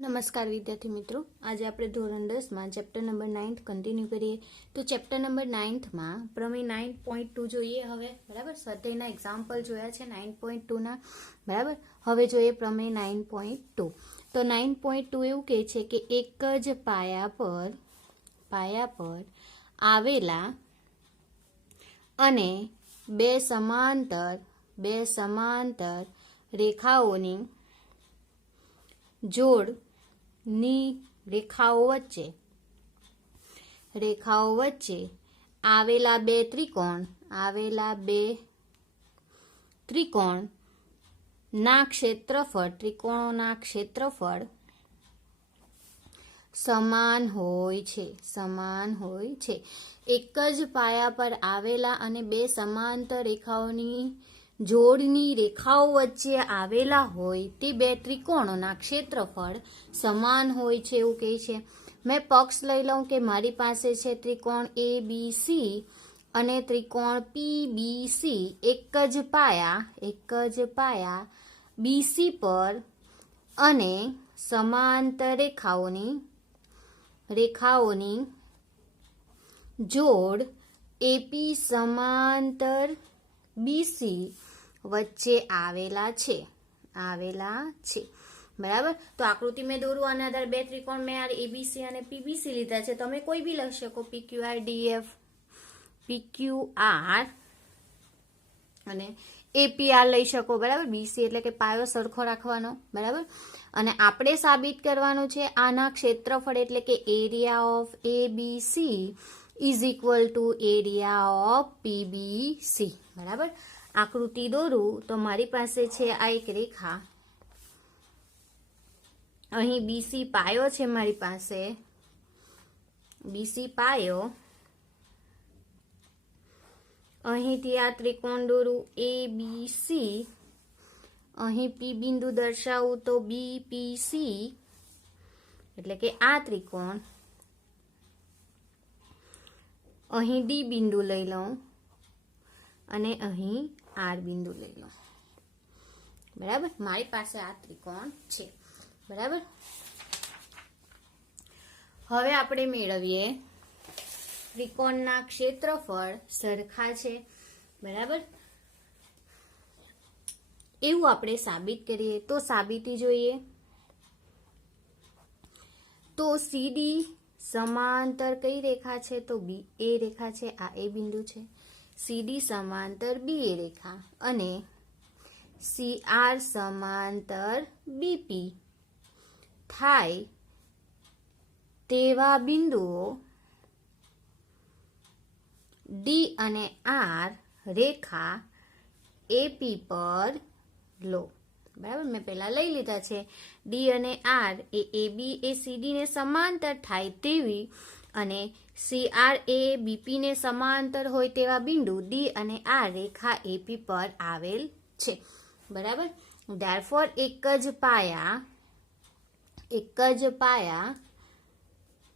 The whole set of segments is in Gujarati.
નમસ્કાર વિદ્યાર્થી મિત્રો, આજે આપણે ધોરણ 10માં ચેપ્ટર નંબર 9 કન્ટિન્યુ કરીએ. તો ચેપ્ટર નંબર 9માં પ્રમેય 9.2 જોઈએ. હવે બરાબર, સ્વાધ્યાયના એક્ઝામ્પલ જોયા છે 9.2ના. બરાબર, હવે જોઈએ પ્રમેય 9.2. તો 9.2 એવું કહે છે કે એક જ પાયા પર આવેલા અને બે સમાંતર રેખાઓની જોડની રેખાઓ વચ્ચે આવેલા બે ત્રિકોણોના ક્ષેત્રફળ સમાન હોય છે. એક જ પાયા પર આવેલા અને બે સમાંતર રેખાઓની જોડની રેખાઓ વચ્ચે આવેલા હોય તે બે ત્રિકોણોના ક્ષેત્રફળ સમાન હોય છે એવું કહે છે. મેં પક્ષ લઈ લઉં કે મારી પાસે છે ત્રિકોણ ABC અને ત્રિકોણ PBC. એક જ પાયા BC પર અને સમાંતર રેખાઓની જોડ AP સમાંતર BC વચ્ચે આવેલા છે. બરાબર, તો આકૃતિ મેં દોરું આના આધારે બે ત્રિકોણ મેં ABC અને PBC લીધા છે. તમે કોઈ બી લઈ શકો, PQR અને APR લઈ શકો. બરાબર, BC એટલે કે પાયો સરખો રાખવાનો. બરાબર, અને આપણે સાબિત કરવાનું છે આના ક્ષેત્રફળ એટલે કે area of ABC is equal to area of PBC. બરાબર, આકૃતિ દોરું તો મારી પાસે છે આ એક રેખા, અહીં BC પાયો છે મારી પાસે, BC પાયો, અહીંથી આ ત્રિકોણ દોરું ABC, અહીં P બિંદુ દર્શાવું તો BPC એટલે કે આ ત્રિકોણ, અહીં D બિંદુ લઈ લઉં અને અહીં R બિંદુ લઈ લઉં. બરાબર, મારી પાસે આ ત્રિકોણ છે. બરાબર, હવે આપણે મેળવીએ ત્રિકોણના ક્ષેત્રફળ સરખા છે. બરાબર, એવું આપણે સાબિત કરીએ. તો સાબિતી જોઈએ. તો CD સમાંતર કઈ રેખા છે? તો B એ રેખા છે. આ A બિંદુ છે. CD સમાંતર B એ રેખા અને CR સમાંતર BP થાય તેવા બિંદુઓ D અને R રેખા AP પર લો. બરાબર, મેં પહેલા લઈ લીધા છે. D અને R એ AB એ CD ને સમાંતર થાય તેવી અને CR એ BP ને સમાંતર હોય તેવા બિંદુ D અને R રેખા AP પર આવેલ છે. બરાબર, ધેરફોર એક જ પાયા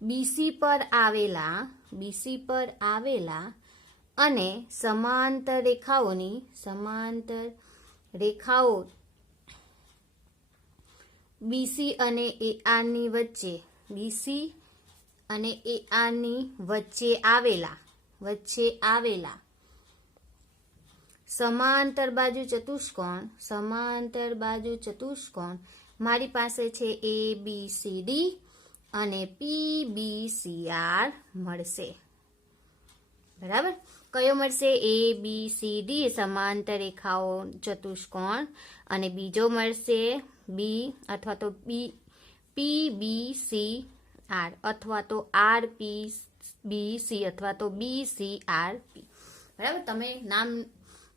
BC પર આવેલા અને સમાંતર રેખાઓ BC અને AR ની વચ્ચે આવેલા સમાંતર બાજુ ચતુષ્કોણ મારી પાસે છે ABCD અને PBCR મળશે. બરાબર, કયો મળશે? ABCD સમાંતર રેખાઓ ચતુષ્કોણ અને બીજો મળશે B અથવા તો PBCR અથવા તો RPBC અથવા તો BCRP. બરાબર, તમે નામ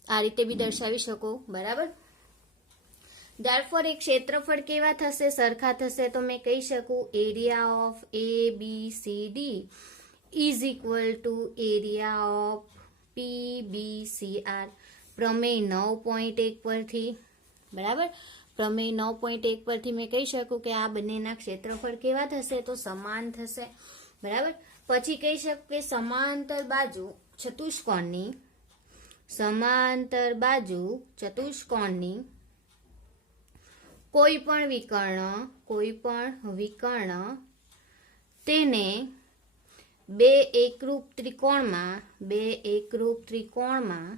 આ રીતે બી દર્શાવી શકો. બરાબર, ધેરફોર એક ક્ષેત્રફળ કેવા થશે? સરખા થશે. તો મેં કહી શકું area of ABCD is equal to area of PBCR. પ્રમેય 9.1 પરથી. બરાબર, પ્રમેય 9.1 પરથી મેં કહી શકું કે આ બંનેના ક્ષેત્રફળ કેવા થશે? તો સમાન થશે. બરાબર, પછી કહી શકું કે સમાંતર બાજુ ચતુષ્કોણની કોઈ પણ વિકર્ણ તેને બે એકરૂપ ત્રિકોણમાં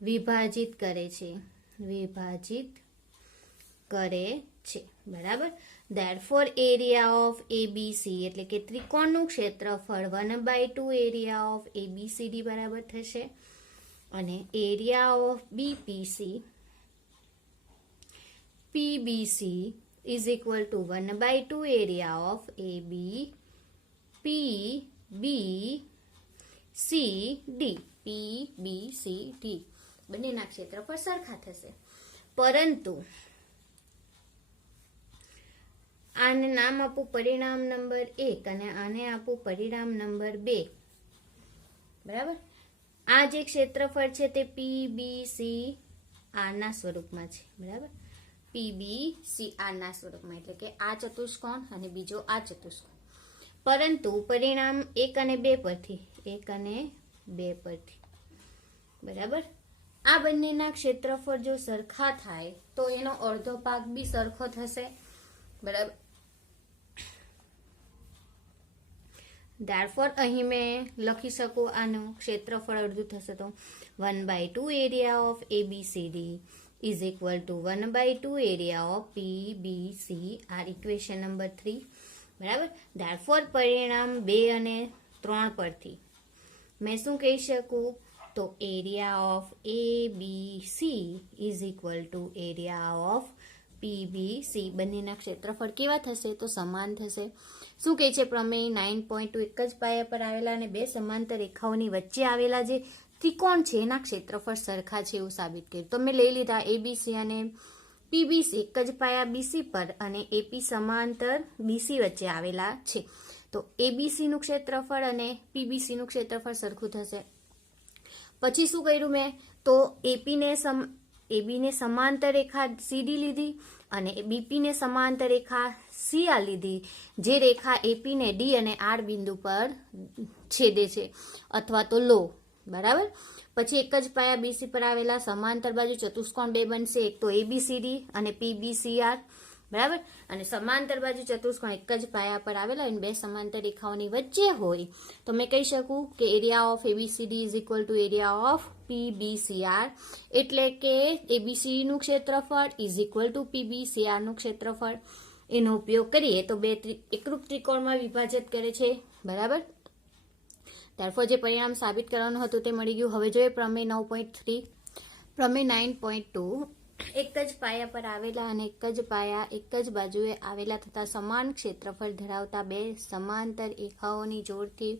વિભાજિત કરે છે બરાબર. Therefore એરિયા ઓફ એબીસી એટલે કે ત્રિકોણનું ક્ષેત્રફળ 1/2 એરિયા ઓફ એબીસીડી બરાબર થશે, અને area of PBC is equal to 1/2 area of PBCD બંનેના ક્ષેત્રફળ સરખા થશે. પરંતુ આને નામ આપું પરિણામ નંબર 1 અને આને આપું પરિણામ નંબર 2 બરાબર. આ જે ક્ષેત્રફળ છે તે પીબીસી આરના સ્વરૂપમાં છે બરાબર. પીબીસી આરના સ્વરૂપમાં એટલે કે આ ચતુષ્કોણ અને બીજો આ ચતુષ્કોણ. પરંતુ પરિણામ 1 અને 2 પરથી બરાબર આ બંનેના ક્ષેત્રફળ જો સરખા થાય તો એનો અડધો ભાગ બી સરખો થશે બરાબર. Therefore અહીં મેં લખી શકું આનું ક્ષેત્રફળ અડધું થશે તો 1/2 area of ABCD is equal to 1/2 area of PBC આ ઇક્વેશન નંબર 3 બરાબર. Therefore પરિણામ 2 અને 3 પરથી મેં શું કહી શકું તો area of ABC is equal to area of PBC બંનેના ક્ષેત્રફળ કેવા થશે તો સમાન થશે. શું કહે છે પ્રમેય 9.2 એક જ પાયા પર આવેલા અને બે સમાંતર રેખાઓની વચ્ચે આવેલા જે ત્રિકોણ છે એના ક્ષેત્રફળ સરખા છે એવું સાબિત કર્યું. તો મેં લઈ લીધા એબીસી અને પીબીસી એક જ પાયા બીસી પર અને એપી સમાંતર બીસી વચ્ચે આવેલા છે. તો એબીસી નું ક્ષેત્રફળ અને પીબીસી નું ક્ષેત્રફળ સરખું થશે. પછી શું કર્યું મેં તો એબીને સમાંતર રેખા સીડી લીધી અને બીપીને સમાંતર રેખા સીઆર લીધી, જે રેખા એપીને ડી અને આર બિંદુ પર છેદે છે અથવા તો લો બરાબર. પછી એક જ પાયા બીસી પર આવેલા સમાંતર બાજુ ચતુષ્કોણ બે બનશે, એક તો એબીસીડી અને પીબીસીઆર બરાબર. અને સમાંતર બાજુ ચતુષ્કોણ એક જ પાયા પર આવેલા અને બે સમાંતર રેખાઓની વચ્ચે હોય તો મેં કહી શકું કે area of ABCD is equal to area of PBCR, એટલે કે એબીસી નું ક્ષેત્રફળ ઇઝ ઇક્વલ ટુ પીબીસીઆર નું ક્ષેત્રફળ. એનો ઉપયોગ કરીએ તો બે એકરૂપ ત્રિકોણમાં વિભાજિત કરે છે બરાબર. ત્યારબાદ જે પરિણામ સાબિત કરવાનું હતું તે મળી ગયું. હવે જોઈએ પ્રમેય 9.3. પ્રમેય 9.2 એક જ પાયા પર આવેલા અને એક જ બાજુએ આવેલા તથા સમાન ક્ષેત્રફળ ધરાવતા બે સમાંતર રેખાઓની જોડતી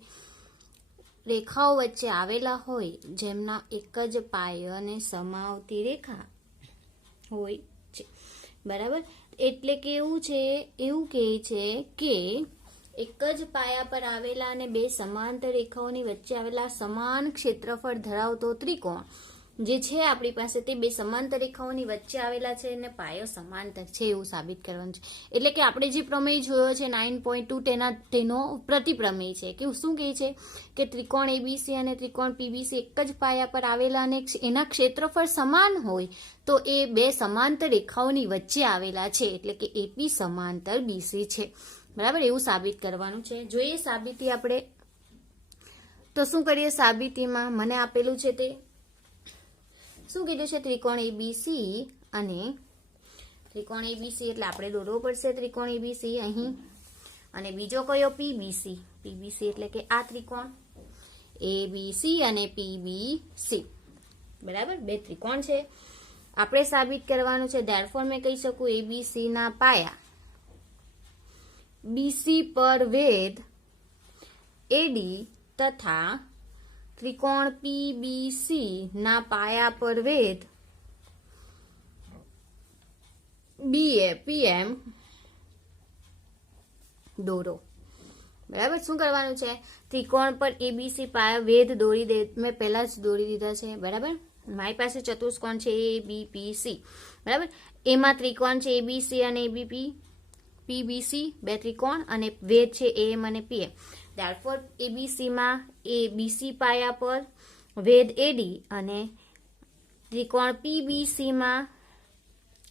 રેખાઓ વચ્ચે આવેલા હોય જેમના એક જ પાયાને સમાવતી રેખા હોય છે બરાબર. એટલે કે એવું કહે છે કે એક જ પાયા પર આવેલા અને બે સમાંતર રેખાઓની વચ્ચે આવેલા સમાન ક્ષેત્રફળ ધરાવતો ત્રિકોણ જે છે આપણી પાસે તે બે સમાંતર રેખાઓની વચ્ચે આવેલા છે અને પાયો સમાંતર છે એવું સાબિત કરવાનું છે. એટલે કે આપણે જે પ્રમેય જોયો છે 9.2 તેનો પ્રતિપ્રમેય છે કે શું કહે છે કે ત્રિકોણ એબીસી અને ત્રિકોણ પીબીસી એક જ પાયા પર આવેલા અને એના ક્ષેત્રફળ સમાન હોય તો એ બે સમાંતર રેખાઓની વચ્ચે આવેલા છે, એટલે કે એપી સમાંતર બીસી છે બરાબર. એવું સાબિત કરવાનું છે. જોઈએ સાબિતી આપણે તો શું કરીએ. સાબિતીમાં મને આપેલું છે તે શું કીધું છે ત્રિકોણ એબીસી અને ત્રિકોણ એબીસી એટલે આપણે દોરવો પડશે ત્રિકોણ એબીસી અહીં, અને બીજો કયો પીબીસી એટલે કે આ ત્રિકોણ એબીસી અને પીબીસી બરાબર. બે ત્રિકોણ છે આપણે સાબિત કરવાનું છે. ધેરફોર મેં કહી શકું એબીસી ના પાયા બીસી પર વેધ એડી તથા ત્રિકોણ પીબીસી ના પાયા પર વેધ પીએમ દોરો બરાબર. શું કરવાનું છે ત્રિકોણ પર એબીસી પાયા વેધ દોરી દે, મેં પહેલા જ દોરી દીધા છે બરાબર. મારી પાસે ચતુષ્કોણ છે એબીપીસી બરાબર. એમાં ત્રિકોણ છે એબીસી અને પીબીસી બે ત્રિકોણ અને વેધ છે એમ અને પીએમ. ત્યારબાદ એબીસી માં એબીસી પાયા પર વેધ એડી અને ત્રિકોણ પીબીસી માં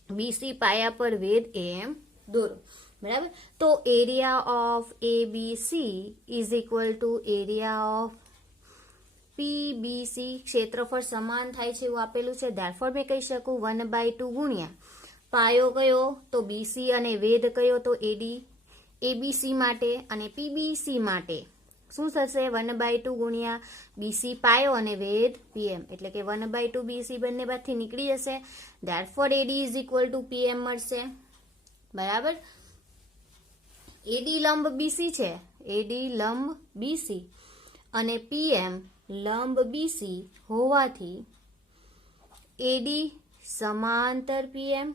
BC પાયા પર વેધ AM દોરો. બરાબર. તો area of ABC is equal to area of PBC. ક્ષેત્રફળ સમાન થાય છે એવું આપેલું છે. ધેરફોર મેં કહી શકું 1/2 ગુણ્યા પાયો કયો તો BC અને વેધ કયો તો AD. ABC માટે અને PBC માટે શું થશે 1/2 ગુણ્યા BC પાયો અને વેધ PM, એટલે કે 1/2 BC બંને બાજુથી નીકળી જશે. Therefore AD is equal two PM મળશે. બરાબર. AD લંબ BC છે, AD લંબ BC અને PM લંબ BC હોવાથી AD સમાંતર PM.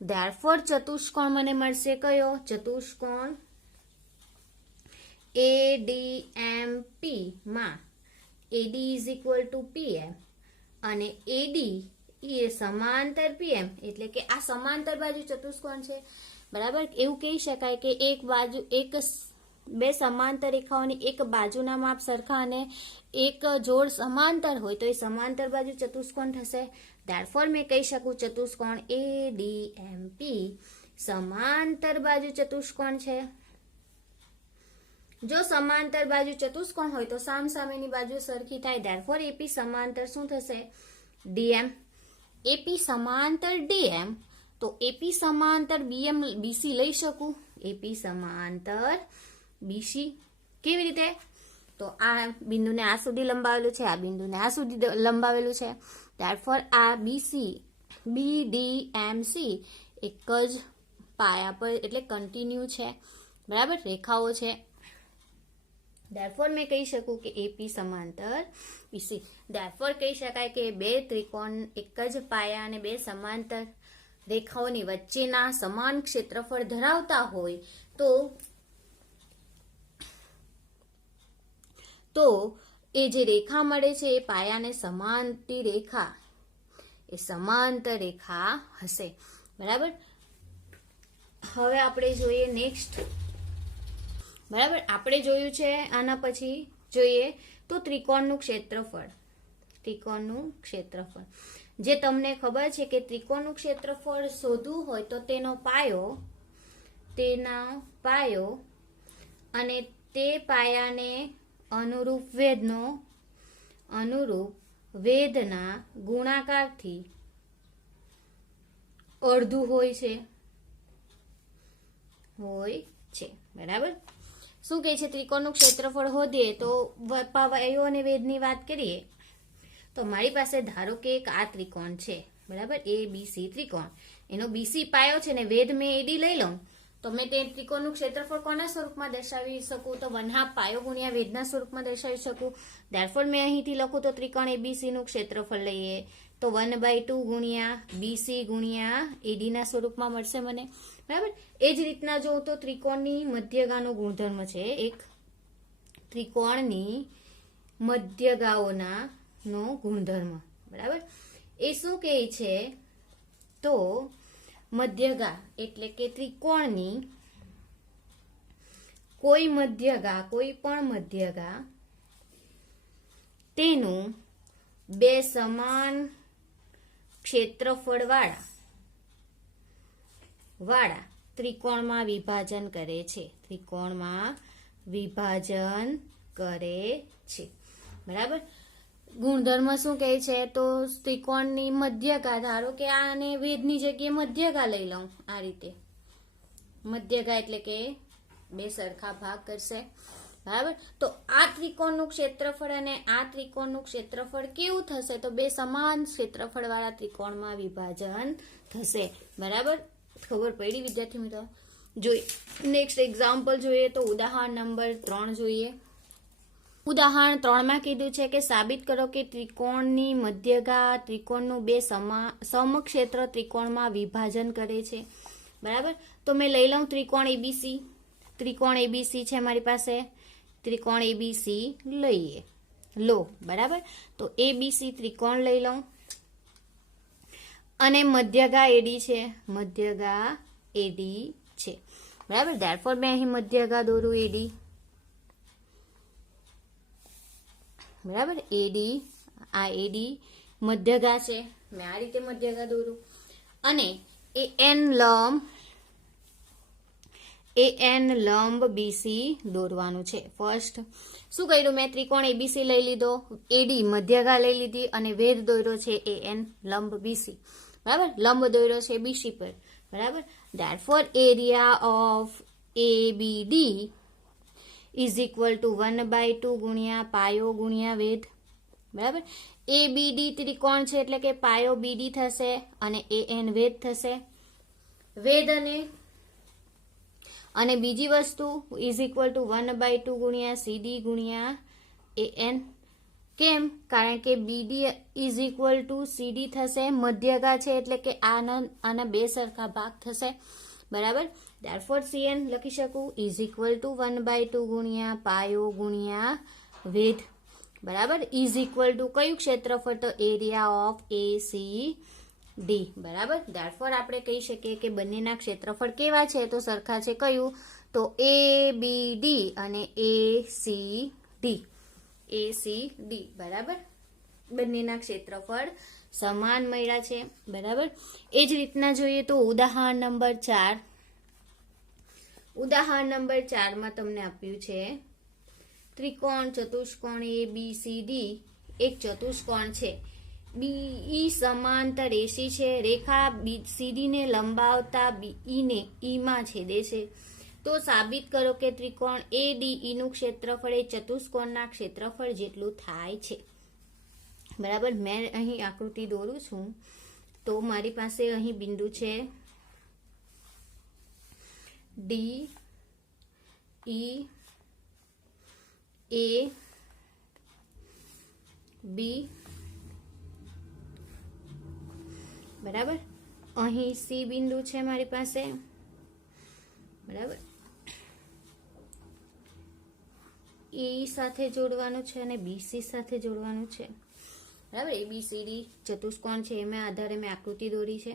ધેરફોર ચતુષ્કોણ મને મળશે કયો ચતુષ્કોણ ADMP માં AD is equal two PM અને AD એ સમાંતર PM, એટલે કે આ સમાંતર બાજુ ચતુષ્કોણ છે. બરાબર. એવું કહી શકાય કે બે સમાંતર રેખાઓની એક બાજુના માપ સરખા અને એક જોડ સમાંતર હોય તો એ સમાંતર બાજુ ચતુષ્કોણ થશે. ધેરફોર મેં કહી શકું ચતુષ્કોણ ADMP સમાંતર બાજુ ચતુષ્કોણ છે. જો સમાંતર બાજુ ચતુષ્કોણ હોય તો સામસામેની બાજુ સરખી થાય. ધેરફોર AP સમાંતર શું થશે DM. AP સમાંતર DM, તો AP સમાંતર BC લઈ શકું. AP સમાંતર BC કેવી રીતે? તો આ બિંદુને આ સુધી લંબાવેલું છે, આ બિંદુને આ સુધી લંબાવેલું છે. ધેરફોર આ BDMC એક જ પાયા પર એટલે કન્ટિન્યુ છે. બરાબર. રેખાઓ છે. ધેરફોર મેં કહી શકું કે AP સમાંતર BC. ધેરફોર કહી શકાય કે બે ત્રિકોણ એક જ પાયા અને બે સમાંતર રેખાઓની વચ્ચેના સમાન ક્ષેત્રફળ ધરાવતા હોય તો એ જે રેખા મળે છે એ પાયાને સમાંતર રેખા, એ સમાંતર રેખા હશે. બરાબર. હવે આપણે જોઈએ નેક્સ્ટ. બરાબર. આપણે જોયું છે આના પછી જોઈએ તો ત્રિકોણનું ક્ષેત્રફળ. ત્રિકોણનું ક્ષેત્રફળ જે તમને ખબર છે કે ત્રિકોણનું ક્ષેત્રફળ શોધવું હોય તો તેનો પાયો અને તે પાયાને અનુરૂપ વેધના ગુણાકારથી અડધું હોય છે. બરાબર. શું કહે છે ત્રિકોણનું ક્ષેત્રફળ શોધીએ તો પાયો અને વેધની વાત કરીએ તો મારી પાસે ધારો કે એક આ ત્રિકોણ છે. બરાબર. ABC ત્રિકોણ, એનો BC પાયો છે ને વેધ મેં AD લઈ લઉં તો મેં તે ત્રિકોણનું ક્ષેત્રફળ કોના સ્વરૂપમાં દર્શાવી શકું તો 1/2 પાયો ગુણ્યા વેધના સ્વરૂપમાં દર્શાવી શકું. ધેરફોર મેં અહીંથી લખું તો ત્રિકોણ ABC નું ક્ષેત્રફળ લઈએ તો 1/2 ગુણ્યા BC ગુણ્યા AD ના સ્વરૂપમાં મળશે મને. બરાબર. એ જ રીતના જો તો ત્રિકોણની મધ્યગાનો ગુણધર્મ છે, એક ત્રિકોણની મધ્યગાઓના નો ગુણધર્મ. બરાબર. એ શું કહે છે તો મધ્યગા એટલે કે ત્રિકોણની કોઈ પણ મધ્યગા તેનું બે સમાન ક્ષેત્રફળ વાળા ત્રિકોણમાં વિભાજન કરે છે. બરાબર. ગુણધર્મ શું કહે છે તો ત્રિકોણની મધ્યગા, ધારો કે આને વેધની જગ્યાએ મધ્યગા લઈ લઉં. આ રીતે મધ્યગા એટલે કે બે સરખા ભાગ કરશે. બરાબર. તો આ ત્રિકોણનું ક્ષેત્રફળ અને આ ત્રિકોણનું ક્ષેત્રફળ કેવું થશે તો બે સમાન ક્ષેત્રફળ વાળા ત્રિકોણમાં વિભાજન થશે. બરાબર. ખબર પડી વિદ્યાર્થી મિત્રો? જોઈએ નેક્સ્ટ એક્ઝામ્પલ જોઈએ તો ઉદાહરણ નંબર 3 જોઈએ. ઉદાહરણ 3 માં કીધું છે કે સાબિત કરો કે ત્રિકોણની મધ્યગા ત્રિકોણનું બે સમક્ષેત્ર ત્રિકોણમાં વિભાજન કરે છે. બરાબર. તો મેં લઈ લઉં ત્રિકોણ ABC. ત્રિકોણ ABC છે મારી પાસે. ત્રિકોણ ABC લો. બરાબર. તો ABC ત્રિકોણ લઈ લઉં અને મધ્યગા AD છે. બરાબર. ધેરફોર મેં અહીં મધ્યગા દોરું AD. બરાબર. AD મધ્યગા છે. મેં આ રીતે મધ્યગા દોરું અને એન લંબ બીસી દોરવાનું છે. ફર્સ્ટ શું કર્યું મેં? ત્રિકોણ એબીસી લઈ લીધો, એડી મધ્યગા લઈ લીધી અને વેધ દોર્યો છે એન લંબ બીસી. બરાબર, લંબ દોર્યો છે બીસી પર. બરાબર, therefore area of ABD is equal to 1/2 ગુણ્યા પાયો ગુણ્યા વેધ. બરાબર, એબીડી ત્રિકોણ છે એટલે કે પાયો બીડી થશે અને એન વેધ થશે. વેધ અને બીજી વસ્તુ ઇઝ ઇક્વલ ટુ 1/2 ગુણ્યા સીડી ગુણ્યા એન. કેમ? કારણ કે બીડી ઇઝ ઇક્વલ ટુ સીડી થશે, મધ્યગા છે એટલે કે આના બે સરખા ભાગ થશે. બરાબર, ધેરફોર સીએન લખી શકું ઇઝ ઇક્વલ ટુ 1/2 ગુણ્યા પાયો ગુણ્યા વેધ. બરાબર, ઇઝ ઇક્વલ ટુ કયું ક્ષેત્રફળ? તો એરિયા ઓફ એસી ડી. બરાબર, ધેરફોર આપણે કહી શકીએ કે બંનેના ક્ષેત્રફળ કેવા છે? તો સરખા છે. કયું? તો એ બી ડી અને એસી ડી. બરાબર, બંનેના ક્ષેત્રફળ સમાન મળ્યા છે. બરાબર, એ જ રીતના જોઈએ તો ઉદાહરણ નંબર 4. ઉદાહરણ નંબર 4 માં તમને આપ્યું છે ત્રિકોણ ચતુષ્કોણ એ બી સી ડી. એક ચતુષ્કોણ છે, બી સમાંતર એસી છે. રેખા સીડી ને લંબાવતા બી ને ઈ માં છેદે છે. તો સાબિત કરો કે ત્રિકોણ એ ડી નું ક્ષેત્રફળ એ ચતુષ્કોણના ક્ષેત્રફળ જેટલું થાય છે. બરાબર, મેં અહીં આકૃતિ દોરું છું. તો મારી પાસે અહીં બિંદુ છે ડી ઈ એ બી. બરાબર, અહીં સી બિંદુ છે મારી પાસે. બરાબર, એ સાથે જોડવાનું છે અને બીસી સાથે જોડવાનું છે. બરાબર, એબીસીડી ચતુષ્કોણ છે એના આધારે મેં આકૃતિ દોરી છે.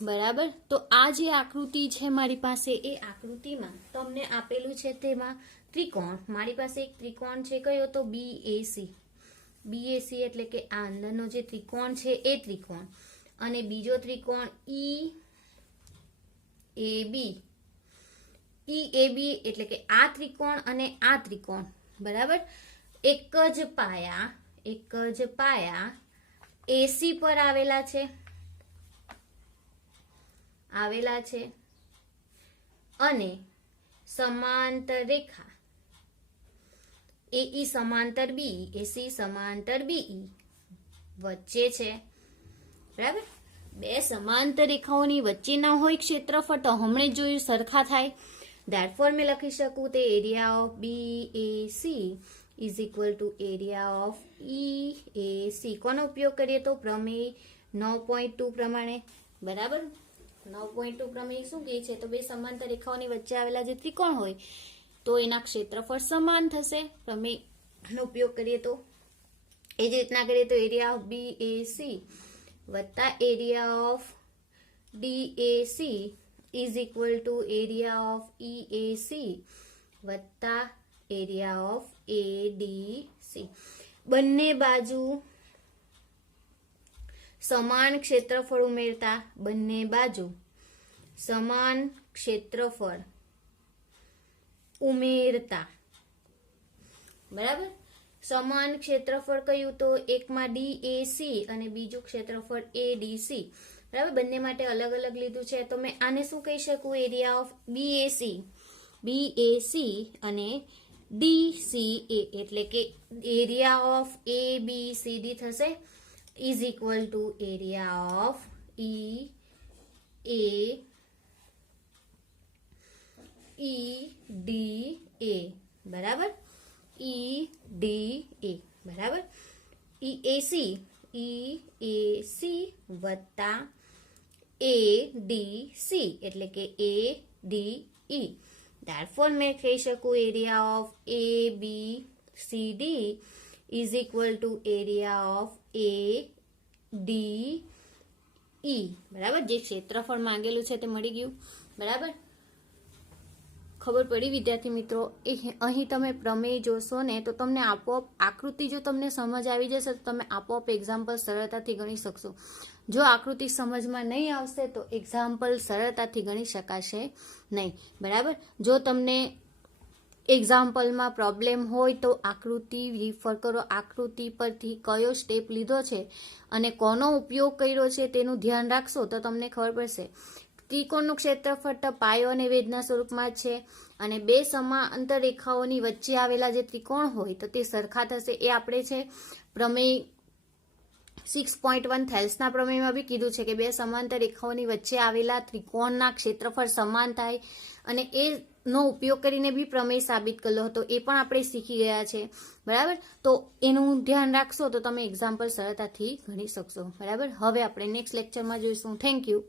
બરાબર, તો આ જે આકૃતિ છે મારી પાસે, એ આકૃતિમાં તમને આપેલું છે તેમાં ત્રિકોણ. મારી પાસે એક ત્રિકોણ છે, કયો? તો બીએસી. બીએસી એટલે કે આ અંદરનો જે ત્રિકોણ છે એ ત્રિકોણ, અને બીજો ત્રિકોણ ઈ એ બી એટલે કે આ ત્રિકોણ અને આ ત્રિકોણ. બરાબર, એક જ પાયા એસી પર આવેલા છે અને સમાંતર રેખા એઈ સમાંતર બી, એસી સમાંતર બીઈ વચ્ચે છે. બરાબર, બે સમાંતર રેખાઓની વચ્ચેના હોય ક્ષેત્રફળ તો હમણાં જ જોયું સરખા થાય. ધેરફોર મેં લખી શકું તે area of B A C is equal to area of E A C. કોનો ઉપયોગ કરીએ? તો પ્રમેય 9.2 પ્રમાણે. બરાબર, 9.2 પ્રમેય શું કહે છે? તો બે સમાંતર રેખાઓની વચ્ચે આવેલા જે ત્રિકોણ હોય તો એના ક્ષેત્રફળ સમાન થશે. પ્રમેયનો ઉપયોગ કરીએ તો એ જ રીતના કરીએ તો area of B A C વત્તા area of D A C is equal to area of E A C વત્તા area of A D C. બંને બાજુ સમાન ક્ષેત્રફળ ઉમેરતા, બંને બાજુ સમાન ક્ષેત્રફળ ઉમેરતા. બરાબર, સમાન ક્ષેત્રફળ કયું? તો એકમાં ડીએસી અને બીજું ક્ષેત્રફળ એડીસી. બરાબર, બંને માટે અલગ અલગ લીધું છે. તો મેં આને શું કહી શકું? એરિયા ઓફ બીએસી અને ડીસીએ એટલે કે area of A B C D થશે is equal to area of E A D A. બરાબર, ઈ ડી એ. બરાબર, ઈ એ સી વત્તા એ ડી સી એટલે કે એ ડી ઈ. ધેરફોર મેં કહી શકું area of A B C D is equal to area of A D E. બરાબર, જે ક્ષેત્રફળ માંગેલું છે તે મળી ગયું. બરાબર, ખબર પડી વિદ્યાર્થી મિત્રો? અહીં તમે પ્રમેય જોશો ને તો તમને આપોઆપ આકૃતિ જો તમને સમજ આવી જશે તો તમે આપોઆપ એક્ઝામ્પલ સરળતાથી ગણી શકશો. જો આકૃતિ સમજમાં નહીં આવશે તો એક્ઝામ્પલ સરળતાથી ગણી શકાશે નહીં. બરાબર? જો તમને એક્ઝામ્પલમાં પ્રોબ્લેમ હોય તો આકૃતિ રિફર કરો. આકૃતિ પરથી કયો સ્ટેપ લીધો છે અને કોનો ઉપયોગ કર્યો છે તેનું ધ્યાન રાખશો તો તમને ખબર પડશે. ત્રિકોણનું ક્ષેત્રફળ તો પાયો અને વેધના સ્વરૂપમાં જ છે અને બે સમાંતર રેખાઓની વચ્ચે આવેલા જે ત્રિકોણ હોય તો તે સરખા થશે. એ આપણે છે પ્રમેય 6.1 થેલ્સના પ્રમેયમાં બી કીધું છે કે બે સમાંતર રેખાઓની વચ્ચે આવેલા ત્રિકોણના ક્ષેત્રફળ સમાન થાય અને એનો ઉપયોગ કરીને બી પ્રમેય સાબિત કર્યો હતો. એ પણ આપણે શીખી ગયા છે. બરાબર? તો એનું ધ્યાન રાખશો તો તમે એક્ઝામ્પલ સરળતાથી ગણી શકશો. બરાબર? હવે આપણે નેક્સ્ટ લેક્ચરમાં જોઈશું. Thank you.